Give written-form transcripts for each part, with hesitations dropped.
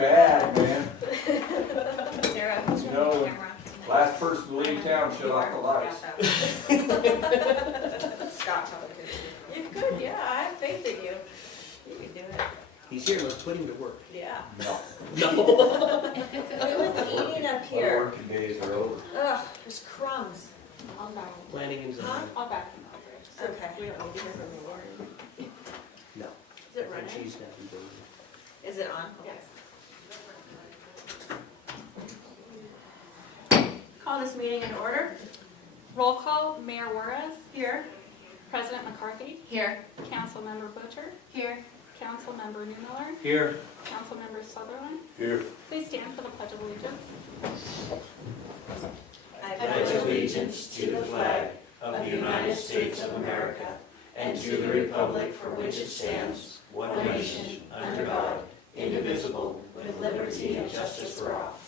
bad, man. Sarah, who's You running know, the camera? Last person to leave town shut off the lights. Scott probably could. You could, yeah, I have faith in you. You can do it. He's here, let's put him to work. Yeah. No. No. Who was eating up My here? working days are over. Ugh, there's crumbs. I'll back. Flanagan's on. Huh? I'll back him up. Okay. We don't need to hear from the Warren. No. Is it I think running? she's happy doing it. Is it on? Okay. Call this meeting in order. Roll call, Mayor Juarez, Here. President McCarthy, Here. Councilmember Butcher, Here. Councilmember Newmiller, Here. Councilmember Sutherland. Here. Please stand for the Pledge of Allegiance. I pledge allegiance to the flag of the United States of America and to the republic for which it stands, one nation, under God, indivisible, with liberty and justice for all.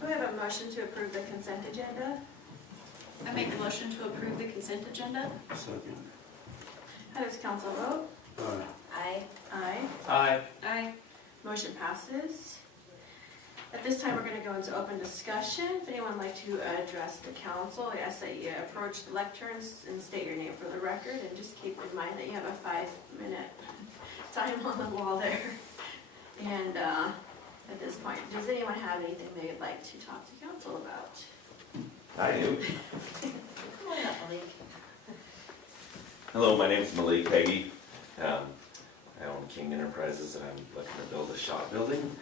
Do we have a motion to approve the consent agenda? I make a motion to approve the consent agenda. Second. How does council vote? Aye. Aye. Aye. Aye. Motion passes. At this time, we're going to go into open discussion. If anyone would like to address the council, I ask that you approach the lecterns and state your name for the record, and just keep in mind that you have a 5-minute time on the wall there. And at this point, does anyone have anything they'd like to talk to council about? I do. Come on up, Malik. Hello, my name is Malik Peggy. I own King Enterprises and I'm looking to build a shop building.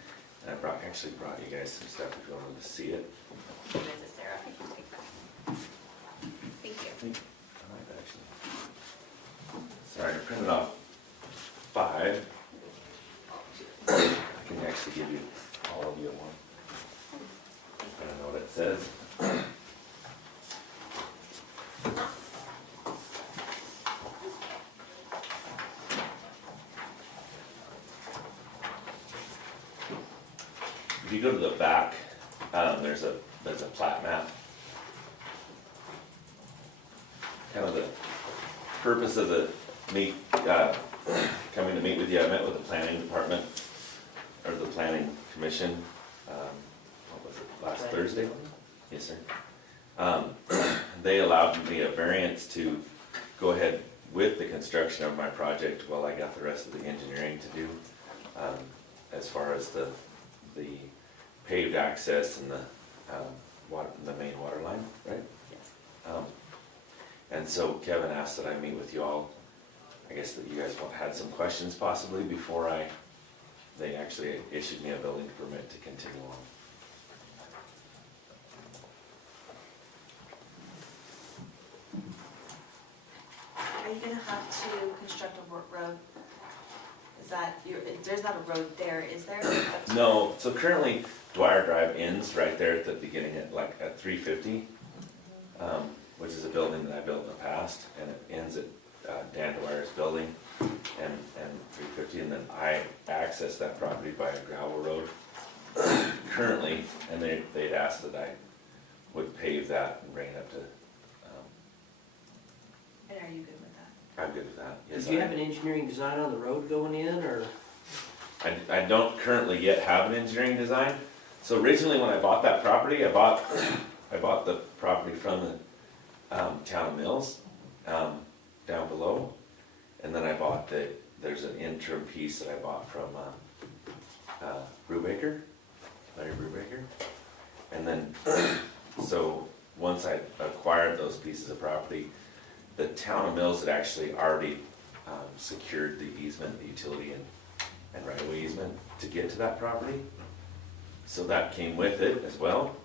And I actually brought you guys some stuff if you wanted to see it. Give it to Sarah. I can take that. Thank you. I might actually. Sorry, I printed off 5. I can actually give you all of you one. I don't know what it says. If you go to the back, there's a plat map. Kind of the purpose of the coming to meet with you, I met with the planning department, or the planning commission, what was it, last Thursday? Yes, sir. They allowed me a variance to go ahead with the construction of my project while I got the rest of the engineering to do, as far as the paved access and the main water line, right? Yes. And so Kevin asked that I meet with you all. I guess that you guys had some questions possibly before they actually issued me a building permit to continue on. Are you gonna have to construct a road? Is that, there's not a road there, is there? No, so currently Dwyer Drive ends right there at the beginning at 350, which is a building that I built in the past, and it ends at Dan Dwyer's building and 350, and then I access that property by a gravel road currently, and they'd asked that I would pave that and bring it up to, And are you good with that? I'm good with that. Yes, Did you have an engineering design on the road going in, or? I don't currently yet have an engineering design. So originally when I bought that property, I bought the property from the town of Mills down below. And then I bought there's an interim piece that I bought from Brubaker, Larry Brubaker. And then, so once I acquired those pieces of property, the town of Mills had actually already secured the easement, the utility and right-of-way easement to get to that property. So that came with it as well,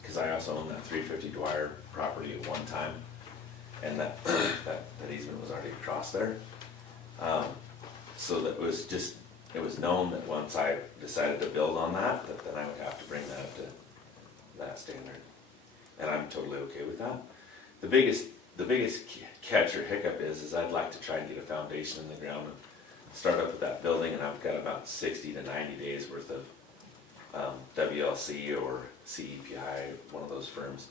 because I also owned that 350 Dwyer property at one time, and that easement was already across there. So that it was known that once I decided to build on that then I would have to bring that up to that standard. And I'm totally okay with that. The biggest catch or hiccup is I'd like to try and get a foundation in the ground and start up with that building, and I've got about 60 to 90 days worth of WLC or CEPI, one of those firms,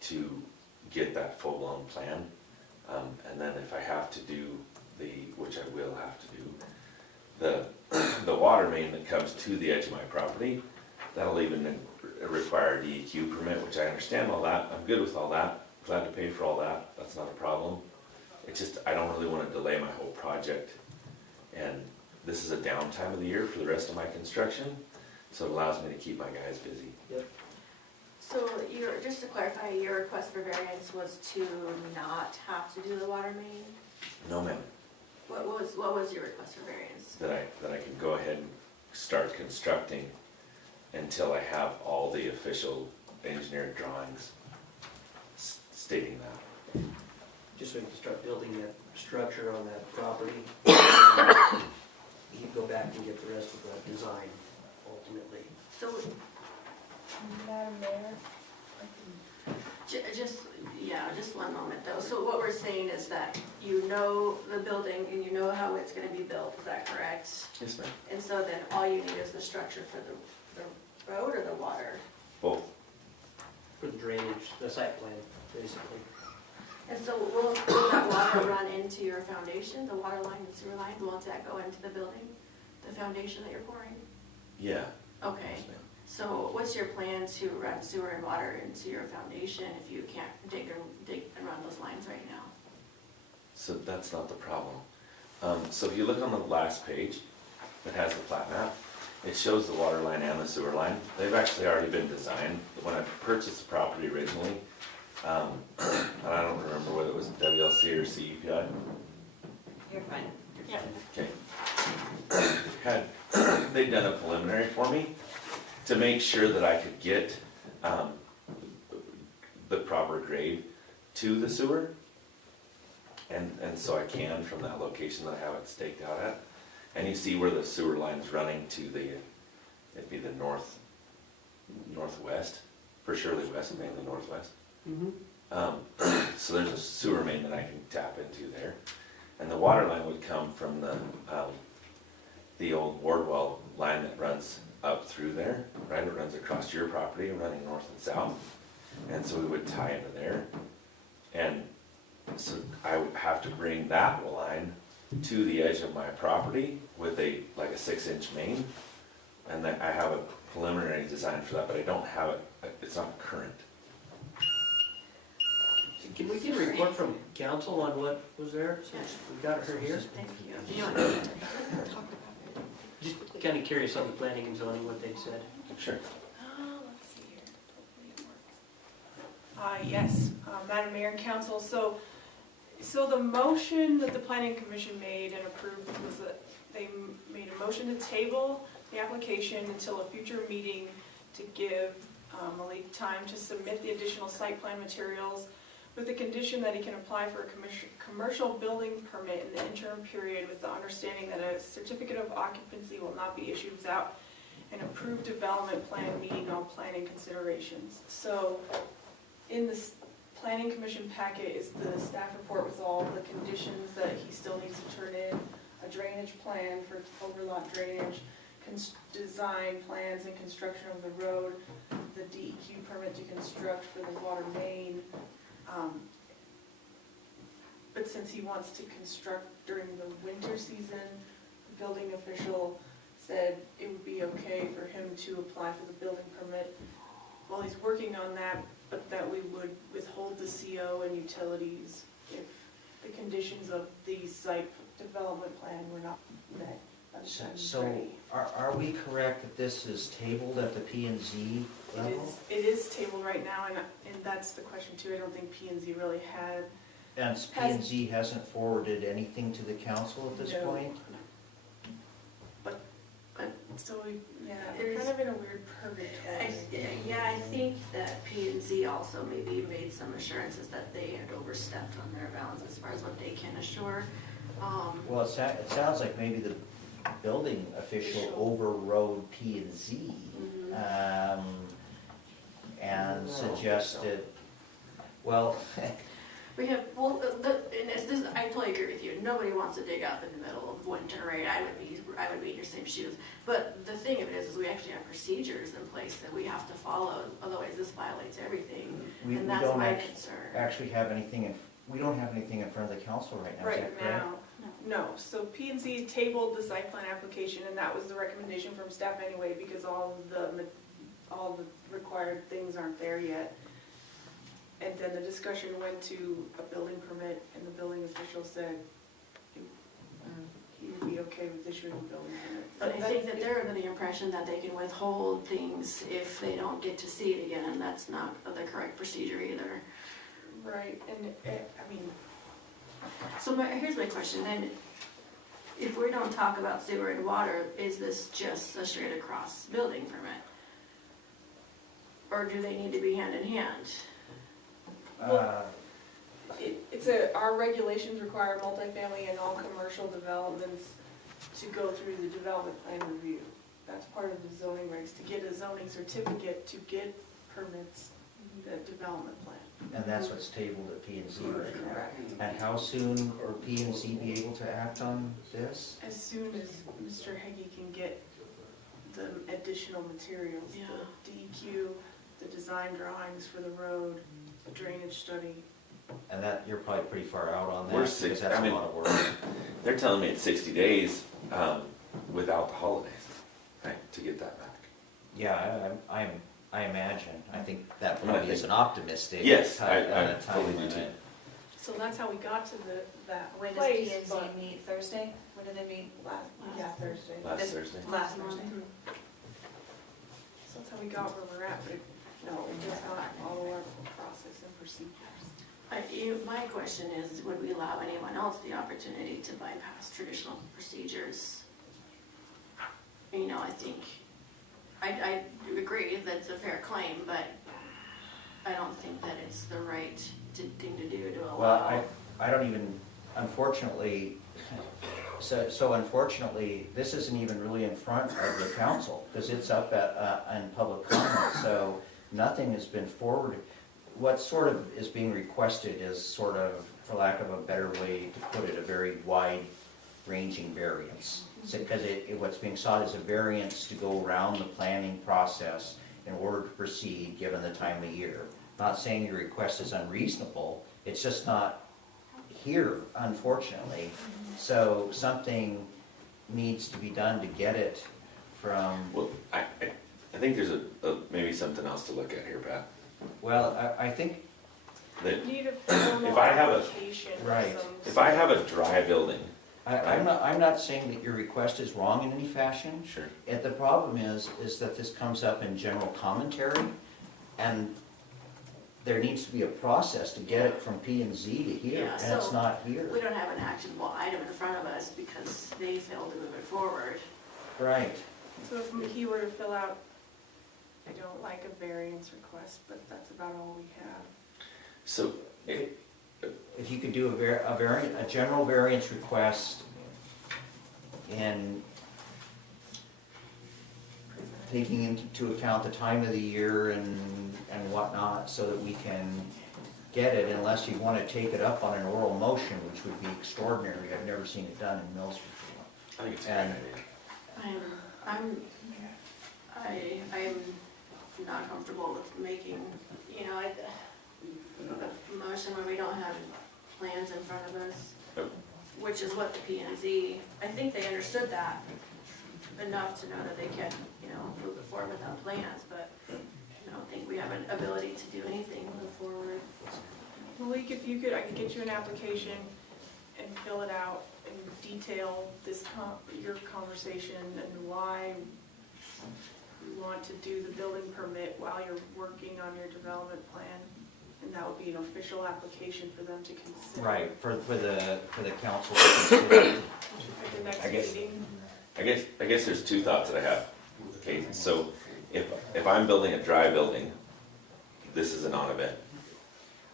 to get that full-blown plan. And then if I have to do which I will have to do, the water main that comes to the edge of my property, that'll even require a DEQ permit, which I understand all that, I'm good with all that, glad to pay for all that, that's not a problem. It's just, I don't really wanna delay my whole project, and this is a downtime of the year for the rest of my construction, so it allows me to keep my guys busy. So just to clarify, your request for variance was to not have to do the water main? No, ma'am, What was your request for variance? that I can go ahead and start constructing until I have all the official engineered drawings stating that. Just so you can start building that structure on that property? You go back and get the rest of the design ultimately. So, Madam Mayor? just one moment though. So what we're saying is that you know the building and you know how it's gonna be built, is that correct? Yes, ma'am. And so then all you need is the structure for the road or the water? Both. For the drainage, the site plan, basically. And so will that water run into your foundation, the water line and sewer line, will that go into the building? The foundation that you're pouring? Yeah. Okay, Yes, ma'am. so what's your plan to run sewer and water into your foundation if you can't dig and run those lines right now? So that's not the problem. So if you look on the last page, it has the plat map. It shows the water line and the sewer line. They've actually already been designed. When I purchased the property originally, and I don't remember whether it was WLC or CEPI. You're fine. Yeah. Okay. They'd done a preliminary for me to make sure that I could get the proper grade to the sewer. And so I can from that location that I have it staked out at. And you see where the sewer line is running to it'd be the northwest, for Shirley West, mainly northwest. So there's a sewer main that I can tap into there. And the water line would come from the old Wardwell line that runs up through there, right? It runs across your property, running north and south. And so we would tie into there. And so I would have to bring that line to the edge of my property with like a 6-inch main. And then I have a preliminary design for that, but I don't have it, it's not current. Can we get a report from council on what was there, since we got her here? Thank you. Just kinda curious on the planning and zoning, what they'd said. Sure. Let's see here. Hopefully it works. Yes, Madam Mayor and Council, so the motion that the Planning Commission made and approved was that they made a motion to table the application until a future meeting to give Malik time to submit the additional site plan materials with the condition that he can apply for a commercial building permit in the interim period with the understanding that a certificate of occupancy will not be issued without an approved development plan meeting all planning considerations. So in this Planning Commission packet is the staff report with all the conditions that he still needs to turn in, a drainage plan for overlap drainage, design plans and construction of the road, the DEQ permit to construct for the water main. But since he wants to construct during the winter season, the building official said it would be okay for him to apply for the building permit while he's working on that, but that we would withhold the CO and utilities if the conditions of the site development plan were not met. by the time he's So, ready. are we correct that this is tabled at the P and Z level? It is tabled right now, and that's the question too. I don't think P and Z really had. And P and Z hasn't forwarded anything to the council at this No. point? So, yeah, It we're is- kind of in a weird purgatory. Yeah, I think that P and Z also maybe made some assurances that they had overstepped on their bounds as far as what they can assure. Well, it sounds like maybe the building official overrode P and Z and suggested, well, We have, well, and this, I totally agree with you, nobody wants to dig up in the middle of winter, right? I would be in your same shoes. But the thing of it is we actually have procedures in place that we have to follow, otherwise this violates everything. We And that's don't my act- concern. actually have anything we don't have anything in front of the council right now, is that Right correct? now, no. So P and Z tabled the site plan application, and that was the recommendation from staff anyway, because all the required things aren't there yet. And then the discussion went to a building permit, and the building official said he would be okay with issuing a building permit. But I think that they're under the impression that they can withhold things if they don't get to see it again, and that's not the correct procedure either. Right, and I mean, So here's my question, then, if we don't talk about sewer and water, is this just a straight across building permit? Or do they need to be hand in hand? our regulations require multifamily and all commercial developments to go through the development plan review. That's part of the zoning regs, to get a zoning certificate, to get permits, the development plan. And that's what's tabled at P and Z right now. Correct. And how soon will P and Z be able to act on this? As soon as Mr. Heggie can get the additional materials, Yeah. the DEQ, the design drawings for the road, the drainage study. And that, you're probably pretty far out on that, We're because six- that's I a mean- lot of work. They're telling me it's 60 days without the holidays, right, to get that back. Yeah, I imagine, I think that probably is an optimistic. Yes, time- I time fully do limit. too. So that's how we got to that When does place, P and Z but meet, Thursday? When do they meet? Thursday. Last This- Thursday. Last Thursday. So that's how we got where we're at, but no, it does not follow our process and procedures. My question is, would we allow anyone else the opportunity to bypass traditional procedures? You know, I think, I agree that it's a fair claim, but I don't think that it's the right thing to do to Well, allow. I don't even, unfortunately, so unfortunately, this isn't even really in front of the council, because it's up in public comment, so nothing has been forwarded. What sort of is being requested is sort of, for lack of a better way to put it, a very wide-ranging variance. Because what's being sought is a variance to go around the planning process in order to proceed, given the time of year. Not saying your request is unreasonable, it's just not here, unfortunately. So something needs to be done to get it from, Well, I think there's maybe something else to look at here, Pat. well, I think, That Need a formal If I have a- application or Right. some. if I have a dry building, I'm not saying that your request is wrong in any fashion. sure, And the problem is that this comes up in general commentary, and there needs to be a process to get it from P and Z to here, Yeah, and it's so not here. We don't have an actionable item in front of us because they failed to move it forward. Right. So if he were to fill out, I don't like a variance request, but that's about all we have. so, If you could do a general variance request in taking into account the time of the year and whatnot, so that we can get it, unless you want to take it up on an oral motion, which would be extraordinary. I've never seen it done in Mills before. I think it's a great And- idea. I'm not comfortable with making, you know, a motion when we don't have plans in front of us, Nope. which is what the P and Z, I think they understood that enough to know that they can, you know, move it forward without plans, but I don't think we have an ability to do anything move forward. Malik, if you could, I could get you an application and fill it out and detail your conversation and why you want to do the building permit while you're working on your development plan. And that would be an official application for them to consider. Right, for the council to consider. At the next I guess- meeting. I guess there's two thoughts that I have. Okay, so if I'm building a dry building, this is a non-event.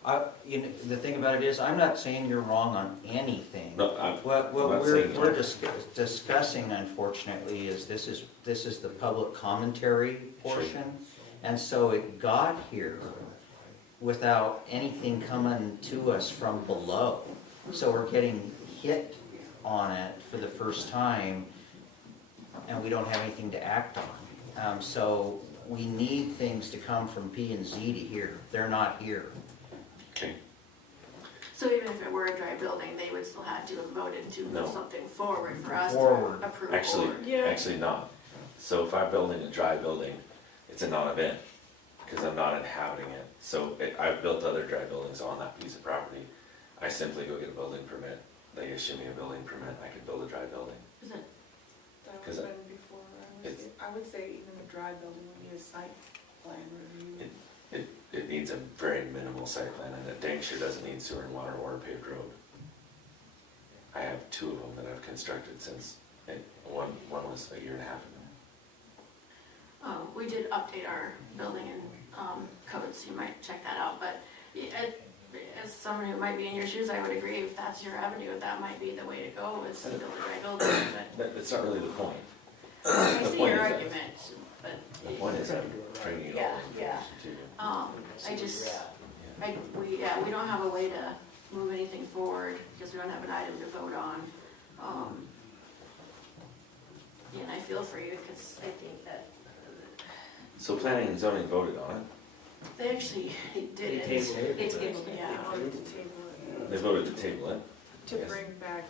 The thing about it is, I'm not saying you're wrong on anything. No, I'm What not saying we're that. discussing, unfortunately, is this is the public commentary portion. And so it got here without anything coming to us from below. So we're getting hit on it for the first time, and we don't have anything to act on. So we need things to come from P and Z to here. They're not here. Okay. So even if it were a dry building, they would still have to have voted to No. move something forward for us Forward. to approve. Actually, or- Yeah. actually not. So if I'm building a dry building, it's a non-event, because I'm not inhabiting it. So I've built other dry buildings on that piece of property. I simply go get a building permit, they issue me a building permit, I can build a dry building. Is it, That would 'Cause have been before, I would say even a dry building would need a site plan review. It needs a very minimal site plan, and it dang sure doesn't need sewer and water or a paved road. I have 2 of them that I've constructed since, one was a year and a half ago. we did update our building and, codes, you might check that out, but as someone who might be in your shoes, I would agree, if that's your avenue, that might be the way to go, is to build a dry building, but That's not really the point. I The see point your is that- argument, but, The point is I'm bringing it all Yeah, in yeah. relation I just, we don't have a way to move anything forward, because we don't have an item to vote on. And I feel for you, because I think that, So planning and zoning voted on it, they actually did They it. tabled it. They tabled it, They yeah, wanted to table they voted to table it, it, to Yes. bring back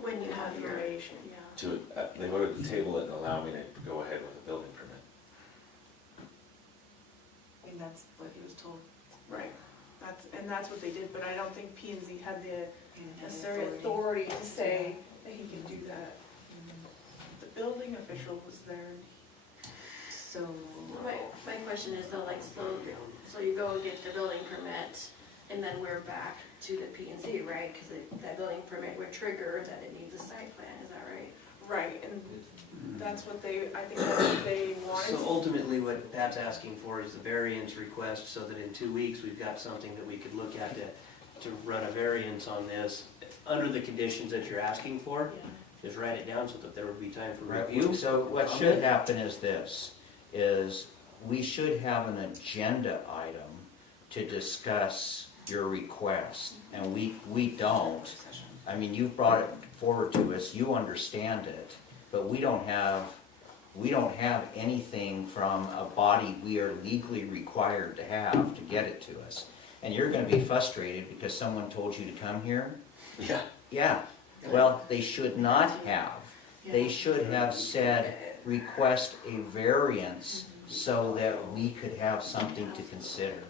when you have your, information. yeah. they voted to table it and allow me to go ahead with a building permit. I mean, that's what he was told. Right, that's what they did, but I don't think P and Z had the and had necessary authority to say that he can do that. The building official was there, and So, My question is though, like, so you go get the building permit, and then we're back to the P and Z, right? Because that building permit would trigger that it needs a site plan, is that right? right, and that's what I think that's what they wanted. So ultimately, what Pat's asking for is the variance request, so that in 2 weeks, we've got something that we could look at to run a variance on this, under the conditions that you're asking for. Just write it down so that there would be time for review. So what should happen is this, is we should have an agenda item to discuss your request, and we don't. I mean, you brought it forward to us, you understand it, but we don't have anything from a body we are legally required to have to get it to us. And you're gonna be frustrated because someone told you to come here? Yeah. Yeah, well, they should not have. They should have said, request a variance so that we could have something to consider.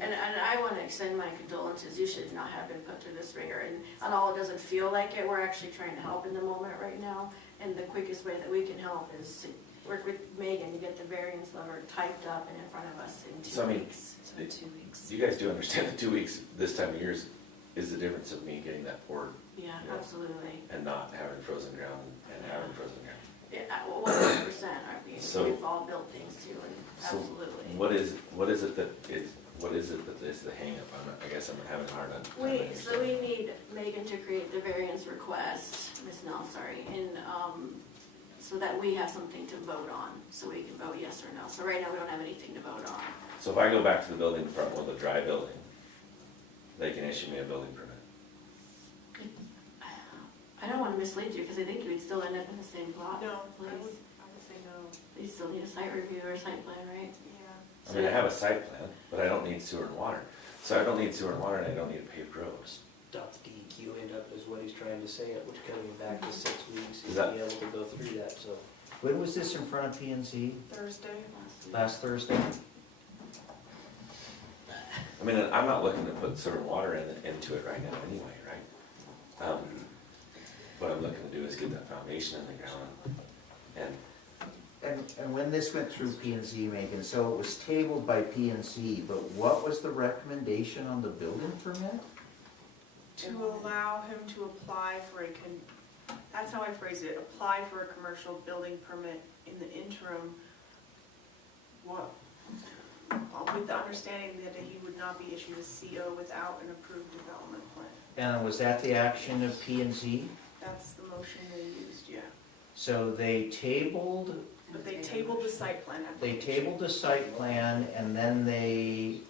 And I want to extend my condolences, you should not have been put through this rigor, and although it doesn't feel like it, we're actually trying to help in the moment right now, and the quickest way that we can help is to work with Megan to get the variance letter typed up and in front of us in 2 So, I mean, weeks. so 2 weeks. You guys do understand that 2 weeks this time of year is the difference of me getting that poured Yeah, absolutely. and not having frozen ground and having frozen ground. Yeah, 100%, I mean, So- we've all built things too, and So absolutely. what is it that is the hangup? I guess I'm having a hard time. So we need Megan to create the variance request, Ms. Nell, sorry, and, so that we have something to vote on, so we can vote yes or no. So right now, we don't have anything to vote on. So if I go back to the building department with a dry building, they can issue me a building permit. I don't want to mislead you, because I think you would still end up in the same plot. No, I Please. would say no, You still need a site review or a site plan, right? yeah. I mean, I have a site plan, but I don't need sewer and water. So I don't need sewer and water, and I don't need a paved road. Stop the DEQ end up is what he's trying to say, which coming back to 6 weeks, Is he'll that- be able to go through that, so. When was this in front of P and Z? Thursday. Last Thursday? I mean, I'm not looking to put sewer and water into it right now anyway, right? What I'm looking to do is get that foundation in the ground. And And when this went through P and Z, Megan, so it was tabled by P and Z, but what was the recommendation on the building permit? To allow him to apply for that's how I phrased it, apply for a commercial building permit in the interim. With the understanding that he would not be issued a CO without an approved development plan. And was that the action of P and Z? That's the motion they used, yeah. So they tabled, But they tabled the site plan they application. tabled the site plan, and then they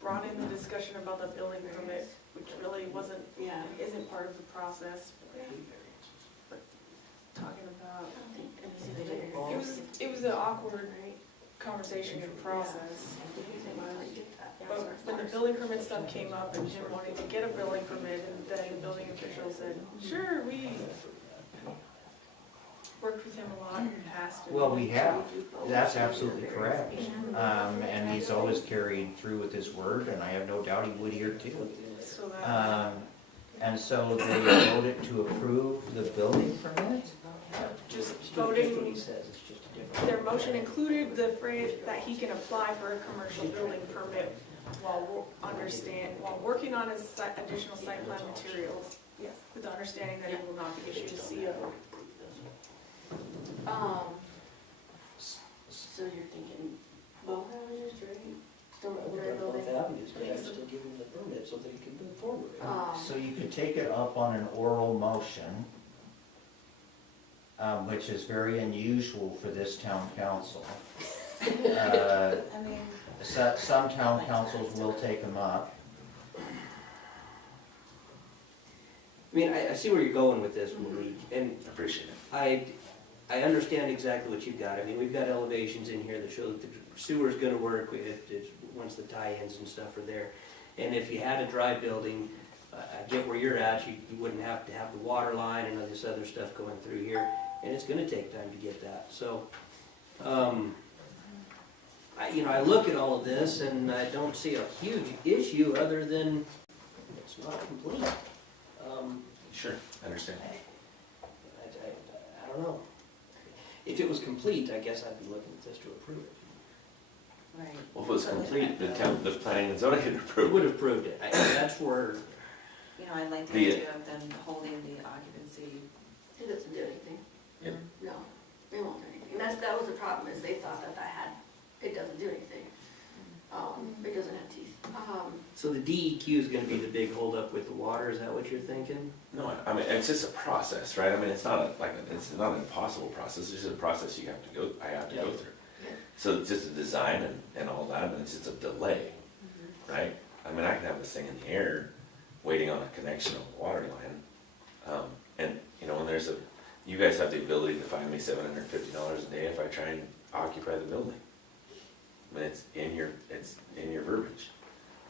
Brought in the discussion about the building permit, which really wasn't, Yeah. isn't part of the process. Talking about, it was an awkward conversation and process. But when the building permit stuff came up and him wanting to get a building permit, and then the building official said, sure, we worked with him a lot in the past. and- Well, we have, that's absolutely correct. And he's always carried through with his word, and I have no doubt he would here too. So that, And so they voted to approve the building permit? just It's what he voting, says, it's just a different. their motion included the phrase that he can apply for a commercial building permit while working on his additional site plan materials. Yes. With the understanding that he will not be issued a CO. So you're thinking both avenues, right? Still Well, the building? both avenues, but I still give him the permit so that he can move forward. So you could take it up on an oral motion, which is very unusual for this town council. I mean, Some town councils will take them up. I mean, I see where you're going with this, Malik, and Appreciate it. I understand exactly what you've got. I mean, we've got elevations in here that show that the sewer's gonna work, once the tie-ins and stuff are there. And if you had a dry building, I get where you're at, you wouldn't have to have the water line and all this other stuff going through here, and it's gonna take time to get that, so, I look at all of this and I don't see a huge issue other than it's not complete. Sure, I understand. I don't know. If it was complete, I guess I'd be looking at this to approve it. right. Well, if it was complete, the planning and zoning could It approve would it. have approved it. That's where, You know, I like the The- idea of them holding the occupancy. It doesn't do anything. Yep. No, they won't do anything. And that was the problem, is they thought that it doesn't do anything. It doesn't have teeth. so the DEQ is gonna be the big holdup with the water, is that what you're thinking? No, I mean, it's just a process, right? I mean, it's not it's not an impossible process, it's just a process I have to go through. Yeah. So it's just a design and all that, and it's just a delay, right? I mean, I can have this thing in the air, waiting on a connection of a water line. And, when you guys have the ability to find me $750 a day if I try and occupy the building. I mean, it's in your verbiage.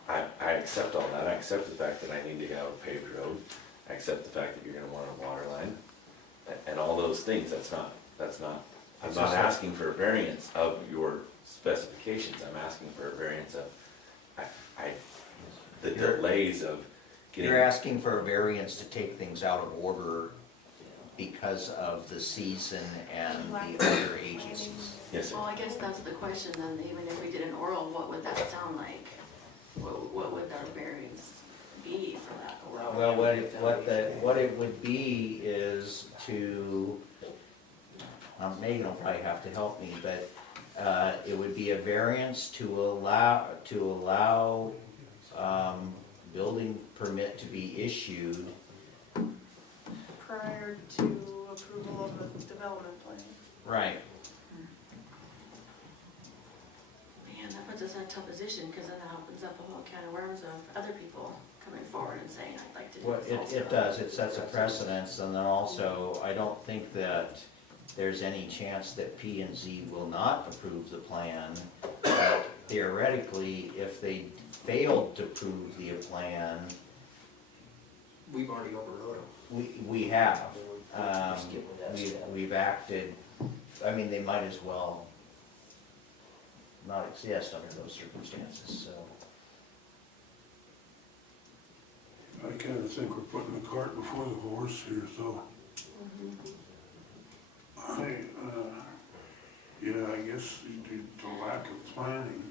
I accept all that, I accept the fact that I need to have a paved road, I accept the fact that you're gonna want a water line, and all those things, I'm not asking for a variance of your specifications, I'm asking for a variance of, the delays of getting. You're asking for a variance to take things out of order because of the season and the other agencies. Yes, sir. Well, I guess that's the question then, even if we did an oral, what would that sound like? What would our variance be for that oral? Well, what it would be is to, Megan will probably have to help me, but it would be a variance to allow building permit to be issued. Prior to approval of the development plan. Right. Man, that puts us in a tough position, because then that opens up a whole can of worms of other people coming forward and saying, I'd like to do Well, this also. it does, it sets a precedence, and then also, I don't think that there's any chance that P and Z will not approve the plan. But theoretically, if they failed to approve the plan, We've already overrode them. we have. Skip with that step. We've acted, I mean, they might as well not exist under those circumstances, so. I kind of think we're putting the cart before the horse here, so. I guess the lack of planning,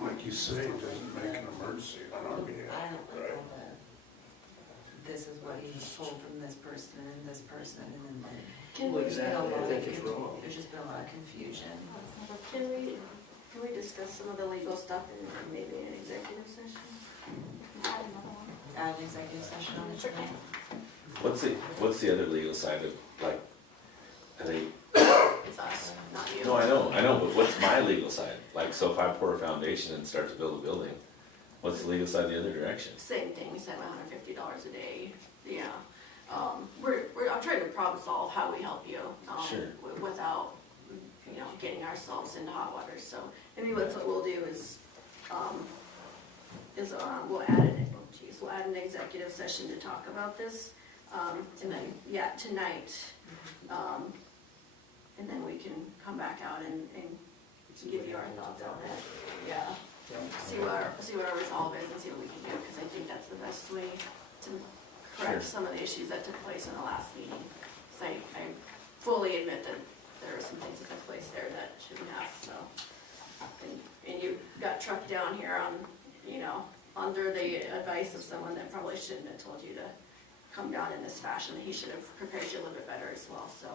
like you say, doesn't make an emergency on our I behalf. don't like all that. This is what he was told from this person and this person, and then Can Well, we, exactly, I think it's wrong. there's just been a lot of confusion. can we discuss some of the legal stuff in maybe an executive session? Add an executive session on it tonight. What's the other legal side of, like, are they, It's us, not you. no, I know, but what's my legal side? Like, so if I pour a foundation and start to build a building, What's the legal side the other direction? Same thing, $750 a day, yeah. I'm trying to problem solve how we help you. Sure. Without, getting ourselves into hot water, so maybe what we'll do is we'll add an executive session to talk about this, and then, tonight. And then we can come back out and give you our thoughts on it, yeah. See what our resolve is and see what we can do, because I think that's the best way to correct some of the issues that took place in the last meeting. So I fully admit that there were some things that took place there that shouldn't have, so. And you got trucked down here on, under the advice of someone that probably shouldn't have told you to come down in this fashion. He should have prepared you a little bit better as well, so.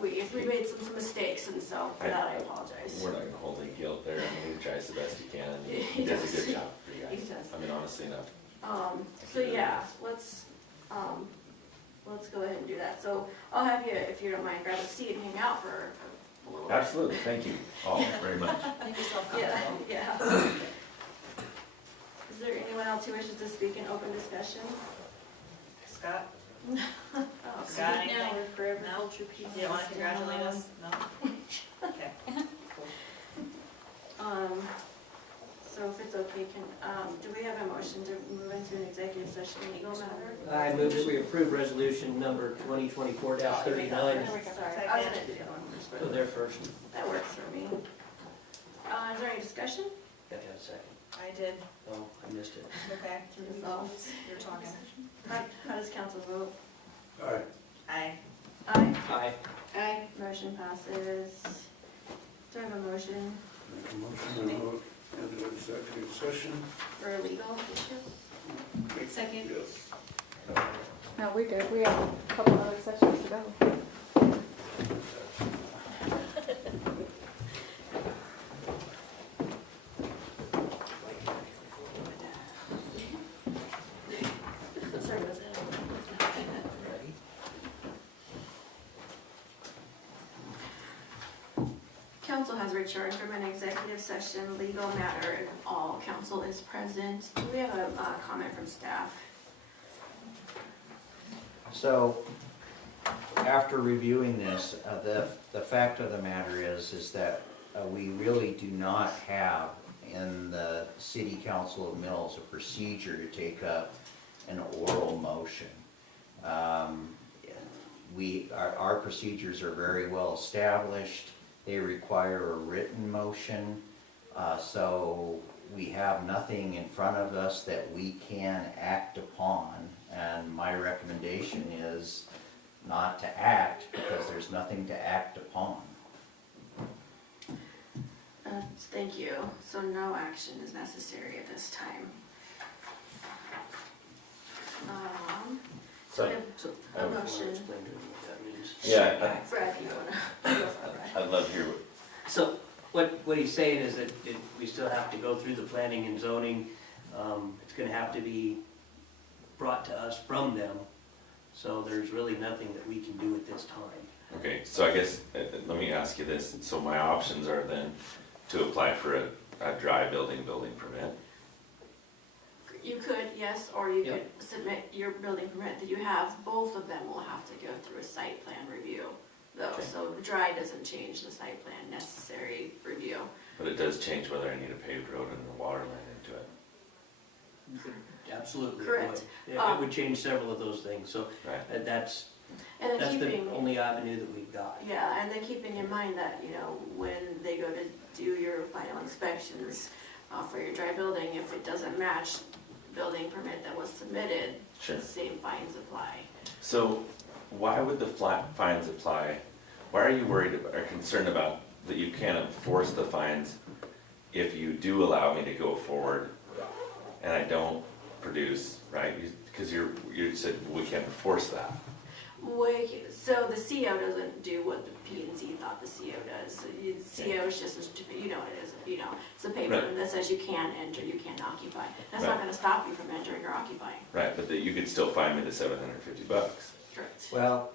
We made some mistakes, and so for that I apologize. We're not gonna hold any guilt there. I mean, he tries the best he can, and he does a good job for you He guys. does. I mean, honestly enough. So yeah, let's go ahead and do that. So I'll have you, if you don't mind, grab a seat and hang out for a little bit. Absolutely, thank you all very much. Make yourself Yeah, comfortable. yeah. Is there anyone else who wishes to speak in open discussion? Scott? Oh, Scott, no, anything? we're forever No? culture pieces. You don't want to congratulate us? No? Okay. So if it's okay, do we have a motion to move into an executive session legal matter? I move that we approve resolution number 2024-39. Sorry, I was gonna do the other one first, Go but there first. that works for me. Is there any discussion? Got to have a second. I did. Oh, I missed it. Okay. To resolve? You're talking. How does council vote? Aye. Aye. Aye. Aye. Aye. Motion passes. Do I have a motion Make a motion to move into executive session. for a legal issue? Second. Yes. No, we're good. We have a couple other sessions to go. Sorry, was it? Council has returned from an executive session, legal matter, and all council is present. Do we have a comment from staff? So, after reviewing this, the fact of the matter is that we really do not have in the City Council of Mills a procedure to take up an oral motion. Our procedures are very well established. They require a written motion, so we have nothing in front of us that we can act upon. And my recommendation is not to act because there's nothing to act upon. Thank you. So no action is necessary at this time. So we have a motion. Explain to me what that means. Yeah, Brad, you wanna go for it, Brad? I'd love to hear what, So what he's saying is that we still have to go through the planning and zoning. It's gonna have to be brought to us from them. So there's really nothing that we can do at this time. okay, so I guess, let me ask you this. So my options are then to apply for a dry building permit. You could, yes, or you could Yep. submit your building permit that you have. Both of them will have to go through a site plan review, though. Okay. So dry doesn't change the site plan necessary review. But it does change whether I need a paved road and a water line into it. Absolutely. it Correct. would. It would change several of those things. So Right. that's And then the keeping, only avenue that we've got. yeah, and then keeping in mind that, when they go to do your final inspections for your dry building, if it doesn't match the building permit that was submitted, Sure. the same fines apply. So why would the flat fines apply? Why are you worried or concerned about that you can't enforce the fines if you do allow me to go forward and I don't produce, right? Because you said we can't enforce that. So the CO doesn't do what the P&Z thought the CO does. So CO is just, you know what it is, it's a paper Right. that says you can enter, you can't occupy. That's not Right. gonna stop you from entering or occupying. Right, but that you could still fine me the $750. Correct. Well,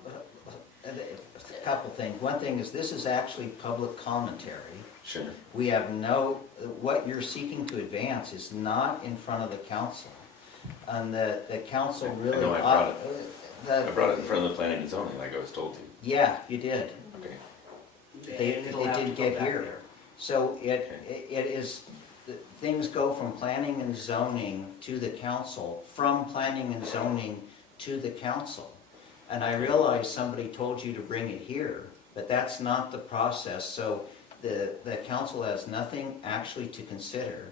a couple things. One thing is this is actually public commentary. Sure. We have no, what you're seeking to advance is not in front of the council. And the council really. I know, I the- brought it in front of the planning and zoning like I was told to. Yeah, you did. Okay. They It'll have to didn't go get back here. there. So it is, things go from planning and zoning to the council, from planning and zoning to the council. And I realize somebody told you to bring it here, but that's not the process. So the council has nothing actually to consider.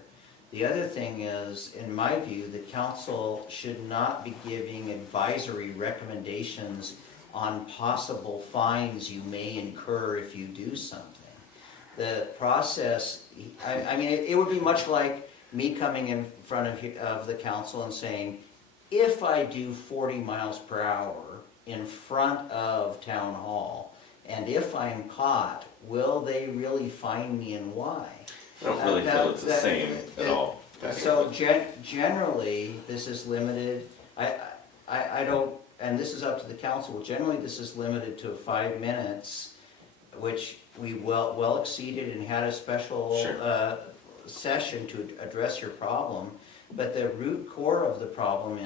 The other thing is, in my view, the council should not be giving advisory recommendations on possible fines you may incur if you do something. The process, I mean, it would be much like me coming in front of the council and saying, if I do 40 miles per hour in front of town hall, and if I'm caught, will they really fine me and why? I don't really feel it's the same at all. So generally, this is limited, I don't, and this is up to the council, generally this is limited to 5 minutes, which we well exceeded and had a special Sure. Session to address your problem. But the root core of the problem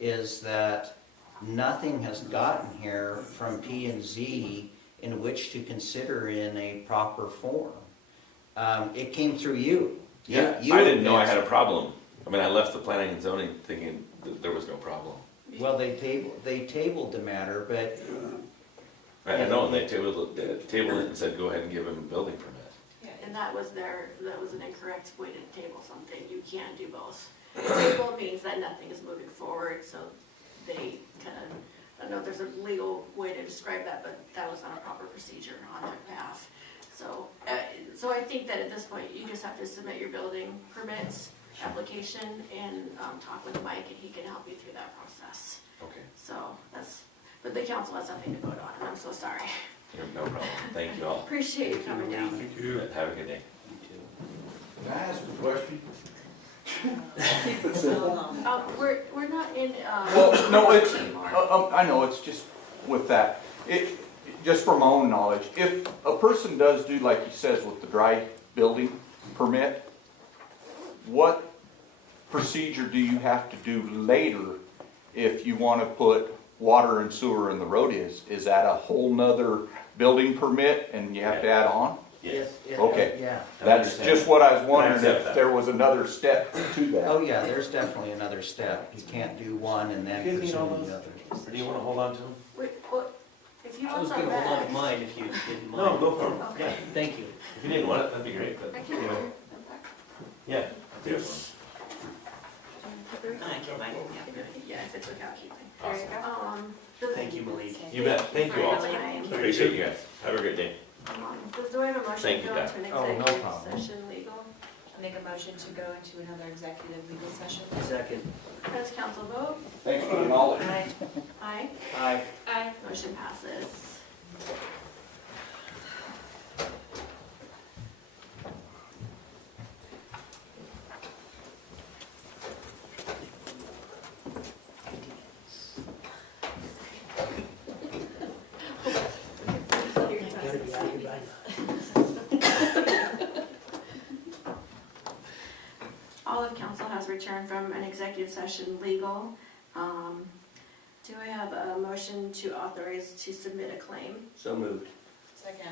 is that nothing has gotten here from P&Z in which to consider in a proper form. It came through you. Yeah, You I didn't know I advanced- had a problem. I mean, I left the planning and zoning thinking that there was no problem. Well, they tabled the matter, but I know, and they tabled it and said, go ahead and give him a building permit. And that was an incorrect way to table something. You can't do both. Table means that nothing is moving forward, so they kind of, I don't know if there's a legal way to describe that, but that was not a proper procedure on their behalf. So I think that at this point, you just have to submit your building permits application and talk with Mike, and he can help you through that process. Okay, So but the council has nothing to vote on, and I'm so sorry. no problem. Thank you all. Appreciate you coming down. Thank you. Have a good day. Can I ask a question? We're not in, Well, no, it's, anymore. I know, it's just with that. Just from my own knowledge, if a person does do like he says with the dry building permit, what procedure do you have to do later if you want to put water and sewer in the road? Is that a whole nother building permit and you have to add on? Okay. Yeah. That's just what I was wondering, accept if that. there was another step to that. Oh, yeah, there's definitely another step. You can't do one and then You guys need all pursue those? the other. Or do you want to hold on to them? Wait, well, if you I want was some gonna hold on to back. mine if you didn't mind. No, go for them. Okay. Thank you. If you didn't want it, that'd be great, but, I you can know, yeah. Yes. Yeah, if it's okay, I'll keep it. Awesome. Thank you, Malik. You bet. Thank you all. Thank you. Appreciate you guys. Have a great day. Do I have a motion Thank to you, go Beth. into an Oh, no executive problem. session legal? I'll make a motion to go into another executive legal session. Second. Does council vote? Thanks for the knowledge. Aye. Aye. Aye. Motion passes. All of council has returned from an executive session legal. Do I have a motion to authorize to submit a claim? So moved. Second.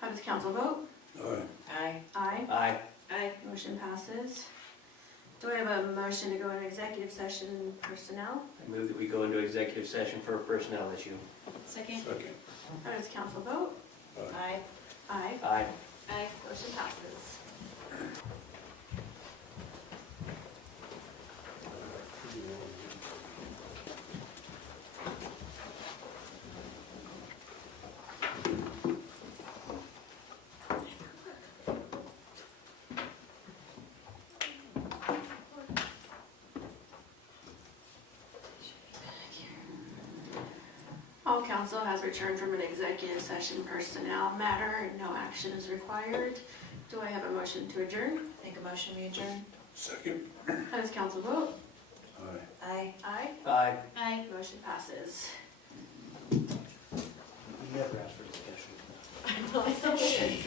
How does council vote? Aye. Aye. Aye. Aye. Motion passes. Do I have a motion to go into executive session personnel? I move that we go into executive session for a personnel issue. Second. Second. How does council vote? Aye. Aye. Aye. Aye. Motion passes. All council has returned from an executive session personnel matter and no action is required. Do I have a motion to adjourn? Make a motion, we adjourn. Second. How does council vote? Aye. Aye. Aye. Aye. Aye. Motion passes. You never asked for discussion. I know, I so did.